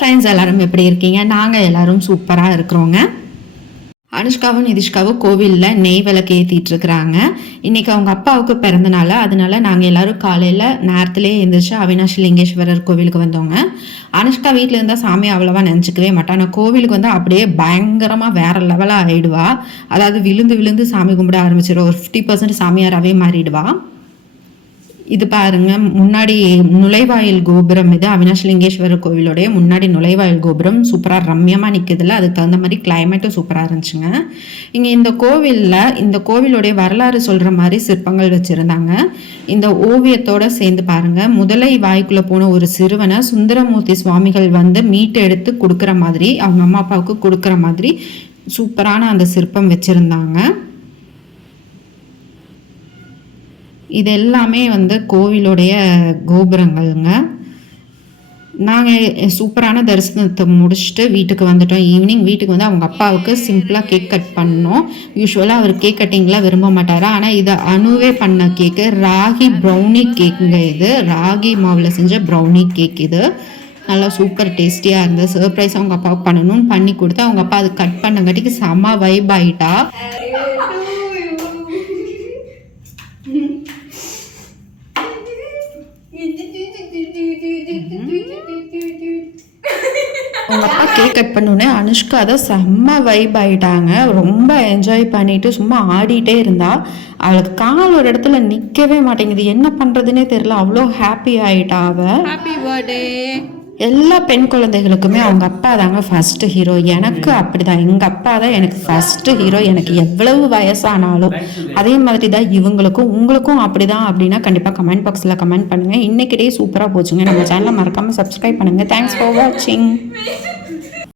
Friends எல்லாரும் எப்படி இருக்கீங்க? நாங்கள் எல்லாரும் சூப்பராக இருக்கிறோங்க. அனுஷ்காவும் நிதிஷ்காவும் கோவிலில் நெய் விளக்கு ஏற்றிட்டு இருக்கிறாங்க. இன்றைக்கி அவங்க அப்பாவுக்கு பிறந்தனால அதனால நாங்கள் எல்லோரும் காலையில் நேரத்துலேயே எழுந்திரிச்சு அவினாஷி லிங்கேஸ்வரர் கோவிலுக்கு வந்தோங்க. அனுஷ்கா வீட்டில் இருந்தால் சாமி அவ்வளோவா நினச்சிக்கவே மாட்டா. ஆனால் கோவிலுக்கு வந்து அப்படியே பயங்கரமாக வேறு லெவலாக ஆகிடுவா. அதாவது விழுந்து விழுந்து சாமி கும்பிட ஆரம்பிச்சிடும். ஒரு 50% சாமியாராகவே மாறிடுவா. இது பாருங்க, முன்னாடி நுழைவாயில் கோபுரம். இது அவினாஷ் லிங்கேஸ்வரர் கோவிலோடைய முன்னாடி நுழைவாயில் கோபுரம் சூப்பராக ரம்யமாக நிற்குதுல. அதுக்கு தகுந்த மாதிரி கிளைமேட்டும் சூப்பராக இருந்துச்சுங்க. இங்கே இந்த கோவிலோடைய வரலாறு சொல்கிற மாதிரி சிற்பங்கள் வச்சுருந்தாங்க. இந்த ஓவியத்தோடு சேர்ந்து பாருங்கள், முதலை வாய்க்குள்ளே போன ஒரு சிறுவனை சுந்தரமூர்த்தி சுவாமிகள் வந்து மீட்டு எடுத்து கொடுக்குற மாதிரி, அவங்க அம்மா அப்பாவுக்கு கொடுக்குற மாதிரி சூப்பரான அந்த சிற்பம் வச்சுருந்தாங்க. இது எல்லாமே வந்து கோவிலுடைய கோபுரங்கள்ங்க. நாங்கள் சூப்பரான தரிசனத்தை முடிச்சுட்டு வீட்டுக்கு வந்துட்டோம். ஈவினிங் வீட்டுக்கு வந்து அவங்க அப்பாவுக்கு சிம்பிளாக கேக் கட் பண்ணோம். யூஸ்வலாக அவர் கேக் கட்டிங்லாம் விரும்ப மாட்டார். ஆனால் இதை அணுவே பண்ண கேக்கு, ராகி ப்ரௌனி கேக்குங்க. இது ராகி மாவில் செஞ்ச ப்ரௌனி கேக். இது நல்லா சூப்பர் டேஸ்டியாக இருந்தது. சர்ப்ரைஸ் அவங்க அப்பாவுக்கு பண்ணணும்னு பண்ணி கொடுத்து அவங்க அப்பா அது கட் பண்ணங்காட்டிக்கு செம்ம வைப் ஆகிட்டா. அவங்க அப்பா கேக் கட் பண்ணோடனே அனுஷ்கா அதை செம்ம வைப் ஆகிட்டாங்க. ரொம்ப என்ஜாய் பண்ணிட்டு சும்மா ஆடிட்டே இருந்தா. அவளுக்கு கால் ஒரு இடத்துல நிற்கவே மாட்டேங்குது. என்ன பண்ணுறதுன்னே தெரியல. அவ்வளோ ஹாப்பி ஆகிட்டா அவள். Happy birthday. எல்லா பெண் குழந்தைகளுக்குமே அவங்க அப்பா தாங்க ஃபஸ்ட்டு ஹீரோ. எனக்கு அப்படி தான். எங்கள் அப்பா தான் எனக்கு ஃபஸ்ட்டு ஹீரோ. எனக்கு எவ்வளவு வயசானாலும் அதே மாதிரி தான் இவங்களுக்கும். உங்களுக்கும் அப்படி தான் அப்படின்னா கண்டிப்பாக கமெண்ட் பாக்ஸில் கமெண்ட் பண்ணுங்கள். இன்றைக்கி டே சூப்பராக போச்சுங்க. நம்ம சேனலை மறக்காமல் சப்ஸ்கிரைப் பண்ணுங்கள். தேங்க்ஸ் ஃபார் வாட்சிங்.